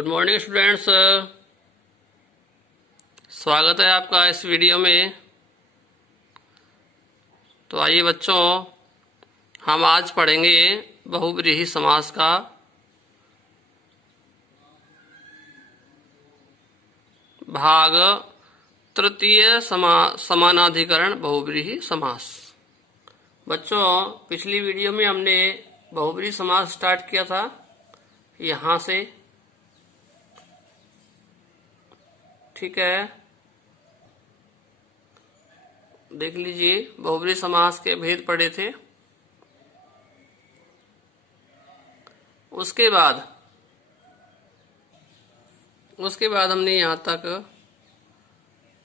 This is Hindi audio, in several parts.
Good morning students. स्वागत है आपका इस वीडियो में। तो आइए बच्चों, हम आज पढ़ेंगे बहुव्रीहि समास का भाग तृतीय समानाधिकरण बहुव्रीहि समास। बच्चों, पिछली वीडियो में हमने बहुव्रीहि समास स्टार्ट किया था यहां से, ठीक है। देख लीजिए, बहुव्रीहि समास के भेद पढ़े थे। उसके बाद हमने यहां तक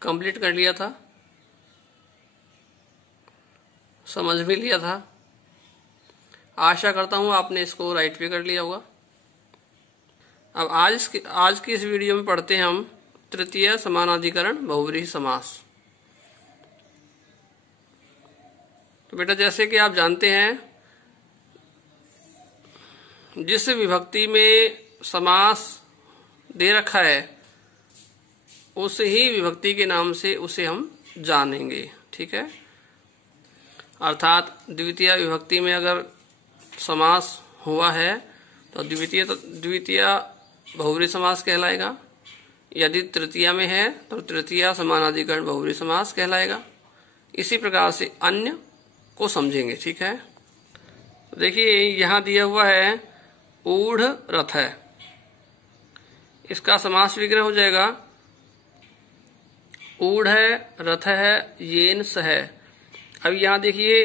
कंप्लीट कर लिया था, समझ भी लिया था। आशा करता हूं आपने इसको राइट भी कर लिया होगा। अब आज की इस वीडियो में पढ़ते हैं हम तृतीय समानाधिकरण बहुव्रीहि समास। तो बेटा, जैसे कि आप जानते हैं, जिस विभक्ति में समास दे रखा है उस ही विभक्ति के नाम से उसे हम जानेंगे, ठीक है। अर्थात द्वितीय विभक्ति में अगर समास हुआ है तो द्वितीय बहुव्रीहि समास कहलाएगा। यदि तृतीया में है तो तृतीय समानाधिकरण बहुव्रीहि समास कहलाएगा। इसी प्रकार से अन्य को समझेंगे, ठीक है। देखिए, यहां दिया हुआ है ऊढ़ रथ है, इसका समास विग्रह हो जाएगा ऊढ़ है, रथ है, येन सह है। अब यहां देखिए,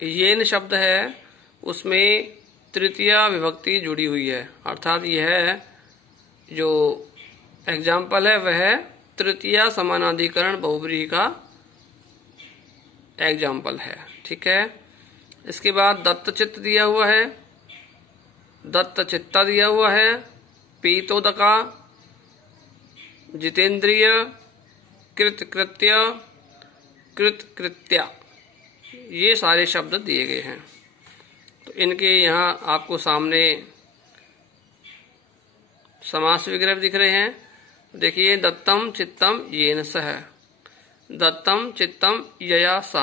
येन शब्द है, उसमें तृतीय विभक्ति जुड़ी हुई है। अर्थात यह जो एग्जाम्पल है वह तृतीय समानाधिकरण बहुव्रीहि का एग्जाम्पल है, ठीक है। इसके बाद दत्तचित्त दिया हुआ है, दत्तचित्ता दिया हुआ है, पीतोदका, जितेंद्रिय, कृतकृत्य, कृतकृत्या, ये सारे शब्द दिए गए हैं। तो इनके यहाँ आपको सामने समास विग्रह दिख रहे हैं। देखिए, दत्तम चित्तम येन सह, दत्तम चित्तम यया सा।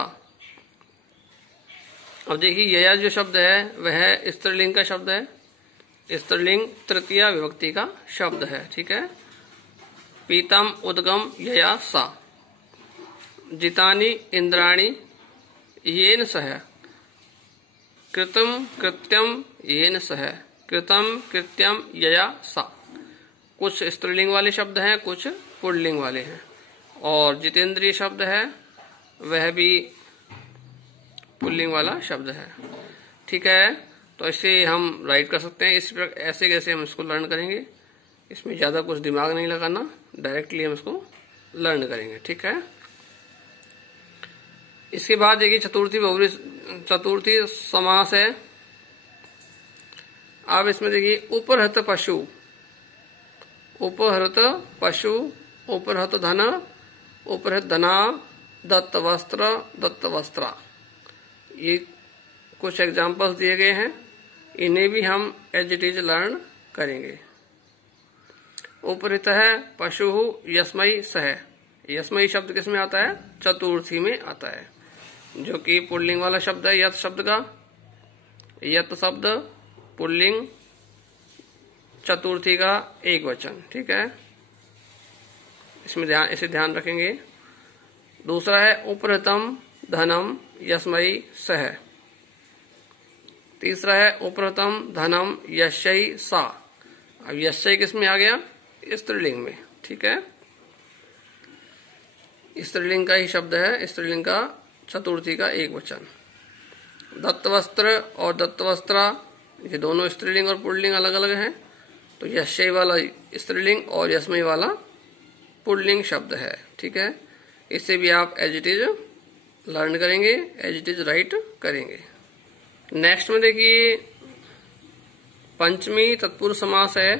अब देखिए, यया जो शब्द है वह स्त्रीलिंग का शब्द है, स्त्रीलिंग तृतीय विभक्ति का शब्द है, ठीक है। पीतम उद्गम यया सा, जितानि इंद्राणि येन सह, कृतम कृत्यम येन सह, कृतम कृत्यम यया सा। कुछ स्त्रीलिंग वाले शब्द हैं, कुछ पुल्लिंग वाले हैं। और जितेंद्रिय शब्द है वह भी पुल्लिंग वाला शब्द है, ठीक है। तो इसे हम राइट कर सकते हैं। ऐसे कैसे हम इसको लर्न करेंगे, इसमें ज्यादा कुछ दिमाग नहीं लगाना, डायरेक्टली हम इसको लर्न करेंगे, ठीक है। इसके बाद देखिए, चतुर्थी समास है। अब इसमें देखिए, उपहृत पशु, उपहृत पशु, उपहृत धन, उपहृत धना, दत्त वस्त्र, दत्त वस्त्रा, ये कुछ एग्जाम्पल्स दिए गए हैं। इन्हें भी हम एज इट इज लर्न करेंगे। उपहृत है पशु यस्मई सह, यस्मई शब्द किस में आता है? चतुर्थी में आता है, जो कि पुल्लिंग वाला शब्द है। यत शब्द का, यत शब्द पुल्लिंग, चतुर्थी का एक वचन, ठीक है। इसे ध्यान रखेंगे। दूसरा है उपहृतम धनम यस्मई सह। तीसरा है उपहृतम धनम यस्यै सा। अब यस्यै किस में आ गया? स्त्रीलिंग में, ठीक है। स्त्रीलिंग का ही शब्द है, स्त्रीलिंग का चतुर्थी का एक वचन। दत्तवस्त्र और दत्तवस्त्रा, ये दोनों स्त्रीलिंग और पुल्लिंग अलग अलग हैं। तो यस्यै वाला स्त्रीलिंग और यस्मै वाला पुल्लिंग शब्द है, ठीक है। इसे भी आप एज इट इज लर्न करेंगे, एज इट इज राइट करेंगे। नेक्स्ट में देखिए, पंचमी तत्पुरुष समास है,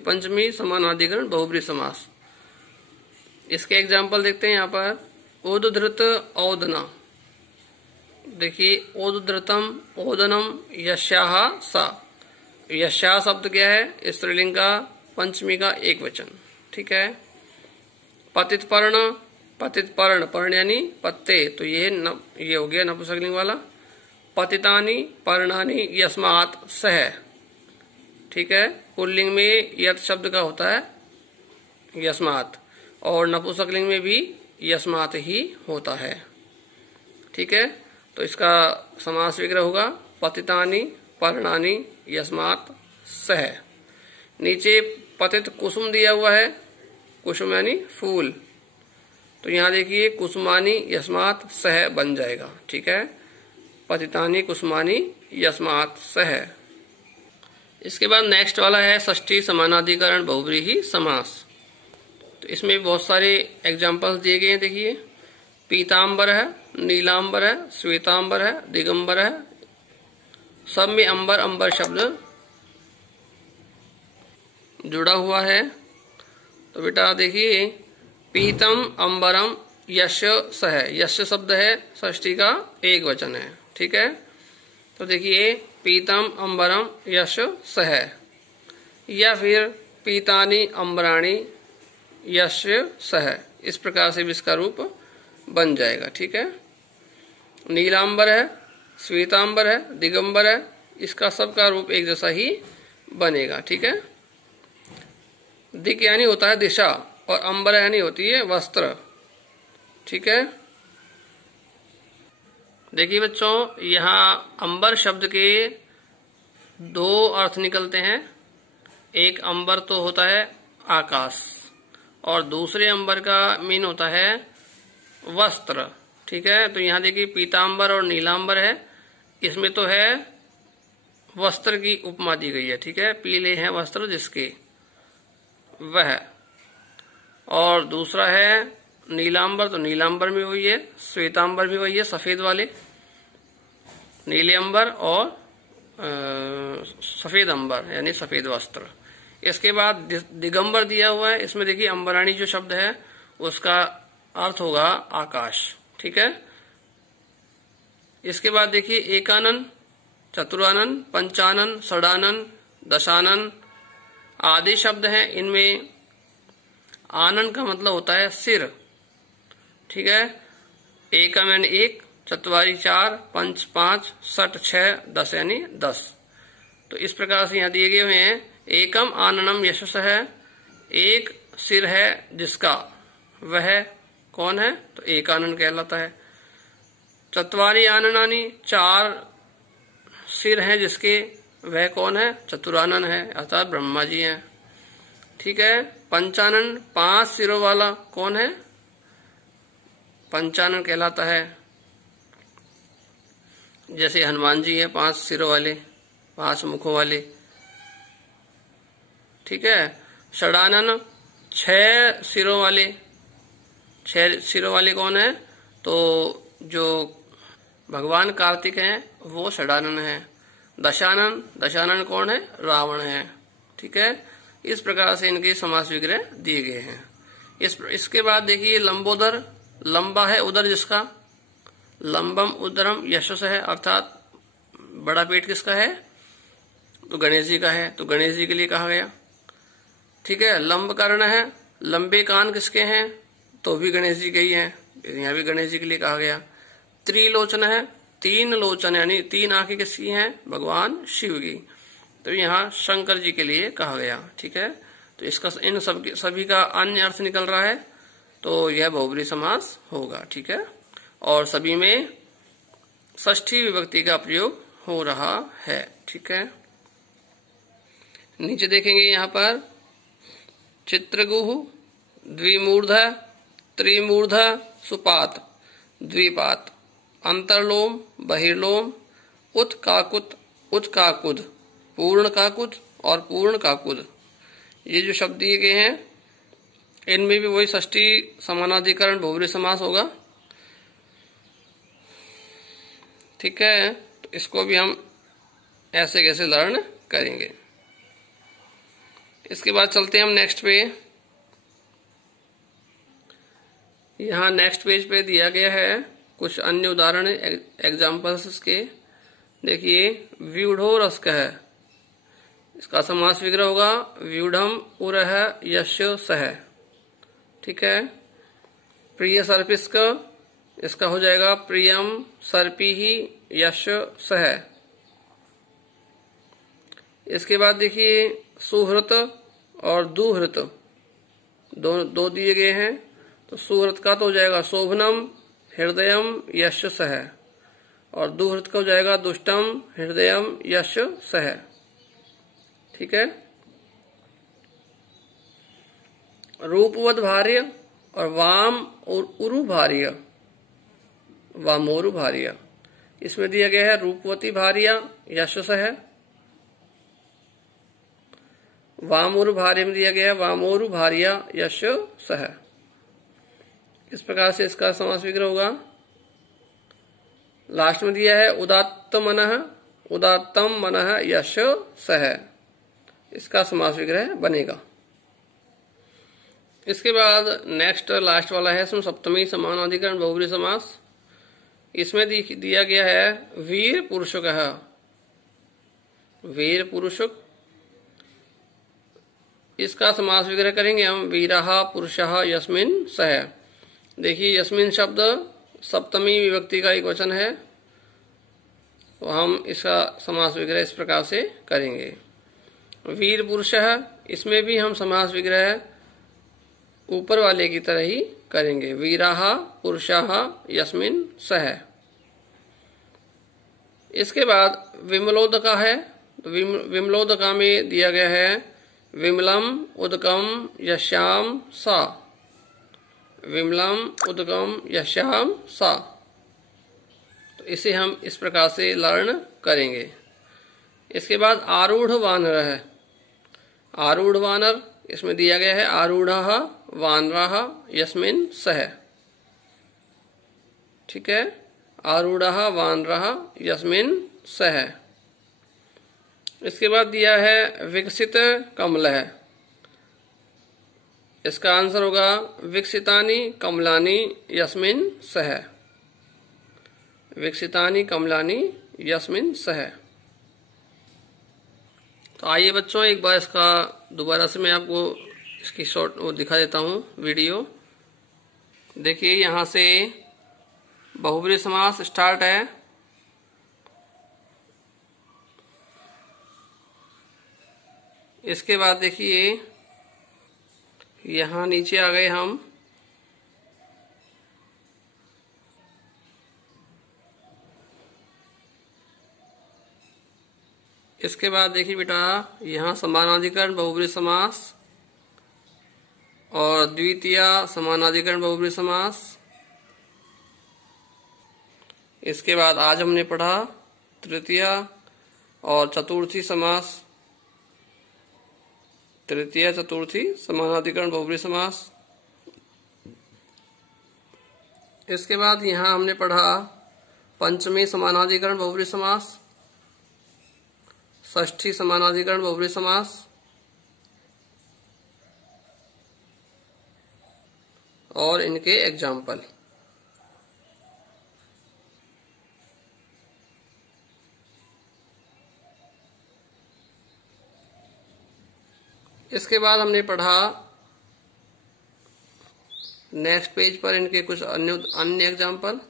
पंचमी समानाधिकरण बहुव्रीहि समास। इसके एग्जाम्पल देखते हैं यहाँ पर। ओदधृत औदना, देखिए, ओदधृतम ओदनम यस्याः सा। यस्या शब्द क्या है? स्त्रीलिंग का पंचमी का एक वचन। ठीक है। पतित पर्ण, पतित पर्ण, पर्ण यानी पत्ते, तो ये हो गया नपुंसकलिंग वाला। पतितानि पर्णानि यस्मात् सह। ठीक है। पुल्लिंग में यत् शब्द का होता है यस्मात्, और नपुंसकलिंग में भी यस्मात् ही होता है। ठीक है। तो इसका समास विग्रह होगा पतितानि पर्णानि यस्मात् सह। नीचे पतित कुसुम दिया हुआ है, कुसुम यानी फूल, तो यहां देखिए कुसुमानी यस्मात् सह बन जाएगा। ठीक है। पतितानि कुसुमानी यस्मात् सह। इसके बाद नेक्स्ट वाला है षष्ठी समानाधिकरण बहुव्रीहि समास। तो इसमें बहुत सारे एग्जाम्पल्स दिए गए हैं। देखिए, पीतांबर है, नीलांबर है, श्वेतांबर है, दिगंबर है, सब में अंबर अंबर शब्द जुड़ा हुआ है। तो बेटा देखिए, पीतम अंबरम यस्य सह, यस्य शब्द है षष्ठी का एक वचन है। ठीक है। तो देखिए, पीतम अंबरम यस्य सह, या फिर पीतानि अंबराणि यस्य सह, इस प्रकार से भी इसका रूप बन जाएगा। ठीक है। नीलांबर है, श्वेतांबर है, दिगंबर है, इसका सबका रूप एक जैसा ही बनेगा। ठीक है। दिक यानी होता है दिशा, और अंबर यानी होती है वस्त्र। ठीक है। देखिए बच्चों, यहाँ अंबर शब्द के दो अर्थ निकलते हैं। एक अंबर तो होता है आकाश, और दूसरे अंबर का मीन होता है वस्त्र। ठीक है। तो यहाँ देखिए पीतांबर और नीलांबर है, इसमें तो है वस्त्र की उपमा दी गई है। ठीक है। पीले हैं वस्त्र जिसके, वह। और दूसरा है नीलांबर, तो नीलांबर भी वही है, श्वेतांबर भी वही है, सफेद वाले नीले अंबर, और सफेद अंबर यानी सफेद वस्त्र। इसके बाद दिगंबर दिया हुआ है, इसमें देखिए अंबराणी जो शब्द है उसका अर्थ होगा आकाश। ठीक है। इसके बाद देखिए एकानन, चतुरानन, पंचानन, षडानन, दशानन आदि शब्द हैं। इनमें आनन का मतलब होता है सिर। ठीक है। एकम यानी एक, चतवारी चार, पंच पांच, षट छह, दस यानी 10। तो इस प्रकार से यहाँ दिए गए हुए हैं। एकम आननम यशस है, एक सिर है जिसका, वह कौन है? तो एक आनन कहलाता है। चतवारी आननानी, चार सिर हैं जिसके, वह कौन है? चतुरानन है, अर्थात ब्रह्मा जी हैं। ठीक है। पंचानन, 5 सिरों वाला कौन है? पंचानन कहलाता है। जैसे हनुमान जी है 5 सिरों वाले, 5 मुखों वाले। ठीक है। षडानन, 6 सिरों वाले, 6 सिरों वाले कौन है? तो जो भगवान कार्तिक हैं वो षडानन है। दशानन, दशानन कौन है? रावण है। ठीक है। इस प्रकार से इनके समास विग्रह दिए गए हैं। इसके बाद देखिए लंबोदर, लंबा है उदर जिसका, लंबम उदरम यशस है, अर्थात बड़ा पेट किसका है? तो गणेश जी का है, तो गणेश जी के लिए कहा गया। ठीक है। लंब कर्ण है, लंबे कान किसके हैं? तो भी गणेश जी के ही हैं, यहाँ भी गणेश जी के लिए कहा गया। त्रिलोचन है, 3 लोचन यानी 3 आंखें किसकी हैं? भगवान शिव की, तो यहाँ शंकर जी के लिए कहा गया। ठीक है। तो इसका इन सभी का अन्य अर्थ निकल रहा है, तो यह बहुब्रीहि समास होगा। ठीक है। और सभी में षष्ठी विभक्ति का प्रयोग हो रहा है। ठीक है। नीचे देखेंगे यहाँ पर चित्रगुह, द्विमूर्ध, त्रिमूर्ध, सुपात, द्विपात, अंतरलोम, बहिर्लोम, उत्काकुत, उत्काकुद, पूर्ण काकुद और पूर्ण काकुद, ये जो शब्द दिए गए हैं इनमें भी वही षष्ठी समानाधिकरण बहुब्रीहि समास होगा। ठीक है। तो इसको भी हम ऐसे कैसे लर्न करेंगे। इसके बाद चलते हैं हम नेक्स्ट पे। यहाँ नेक्स्ट पेज पे दिया गया है कुछ अन्य उदाहरण एग्जाम्पल्स के। देखिए व्यूढ़ो रसकः, इसका समास विग्रह होगा व्यूढ़म उरह यस्य सह। ठीक है। प्रिय सर्पिष्क, इसका हो जाएगा प्रियम सर्पिः यस्य सह। इसके बाद देखिए सुहृत और दुहृत दो दिए गए हैं, तो सुहृत का तो हो जाएगा शोभनम हृदयम यस्य सह, और दुहृत का हो जाएगा दुष्टम हृदयम यस्य सह। ठीक है। रूपवद भार्य और वाम और उरु भार्य, वामोरु भार्य, इसमें दिया गया है रूपवती भार्य यस्य सह। वामोरु भार्य में दिया गया है वामोरु भार्य यस्य सह। इस प्रकार से इसका समास विग्रह होगा। लास्ट में दिया है उदात्त मनः उदात्तम मनः यस्य सह, इसका समास विग्रह बनेगा। इसके बाद नेक्स्ट लास्ट वाला है सप्तमी समानाधिकरण बहुब्रीहि समास। इसमें दिया गया है वीर पुरुषकः, वीर पुरुषक, इसका समास विग्रह करेंगे हम वीरः पुरुषः यस्मिन् सह। देखिए यस्मिन् शब्द सप्तमी विभक्ति का एक वचन है, तो हम इसका समास विग्रह इस प्रकार से करेंगे। वीर पुरुषः, इसमें भी हम समास विग्रह ऊपर वाले की तरह ही करेंगे, वीराः पुरुषाः यस्मिन् सह। इसके बाद विमलोदका है, तो विमलोदका में दिया गया है विमलम उदकम यस्याम सा, विमलम उदकम यस्याम सा। तो इसे हम इस प्रकार से लर्न करेंगे। इसके बाद आरूढ़ वानर है, आरूढ़ वानर, इसमें दिया गया है आरूढ़ः वानरः यस्मिन् सह। ठीक है। आरूढ़ः वानरः यस्मिन् सह। इसके बाद दिया है विकसित कमलः, इसका आंसर होगा विकसितानि कमलानि यस्मिन् सह, विकसितानि कमलानि यस्मिन् सह। तो आइए बच्चों एक बार इसका दोबारा से मैं आपको इसकी शॉर्ट वो दिखा देता हूँ वीडियो। देखिए यहाँ से बहुब्रीहि समास स्टार्ट है। इसके बाद देखिए यहाँ नीचे आ गए हम, इसके बाद देखिए बेटा यहाँ समानाधिकरण बहुब्रीहि समास और द्वितीय समानाधिकरण बहुब्रीहि समास। इसके बाद आज हमने पढ़ा तृतीय और चतुर्थी समास, तृतीय चतुर्थी समानाधिकरण बहुब्रीहि समास। इसके बाद यहाँ हमने पढ़ा पंचमी समानाधिकरण बहुब्रीहि समास, षष्ठी समानाधिकरण बहुब्रीहि समास और इनके एग्जाम्पल। इसके बाद हमने पढ़ा नेक्स्ट पेज पर इनके कुछ अन्य एग्जाम्पल,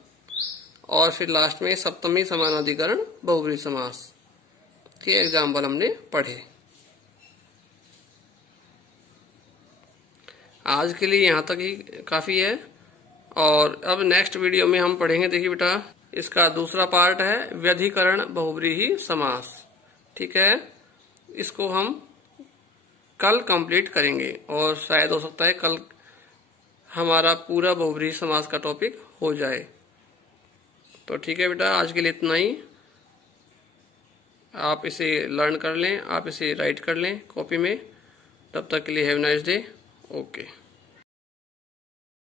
और फिर लास्ट में सप्तमी समानाधिकरण बहुब्रीहि समास के एग्जाम्पल हमने पढ़े। आज के लिए यहाँ तक ही काफी है, और अब नेक्स्ट वीडियो में हम पढ़ेंगे। देखिए बेटा इसका दूसरा पार्ट है व्यधिकरण बहुब्रीहि समास। ठीक है, इसको हम कल कंप्लीट करेंगे, और शायद हो सकता है कल हमारा पूरा बहुब्रीहि समास का टॉपिक हो जाए। तो ठीक है बेटा, आज के लिए इतना ही। आप इसे लर्न कर लें, आप इसे राइट कर लें कॉपी में। तब तक के लिए हैव नाइस डे। ओके।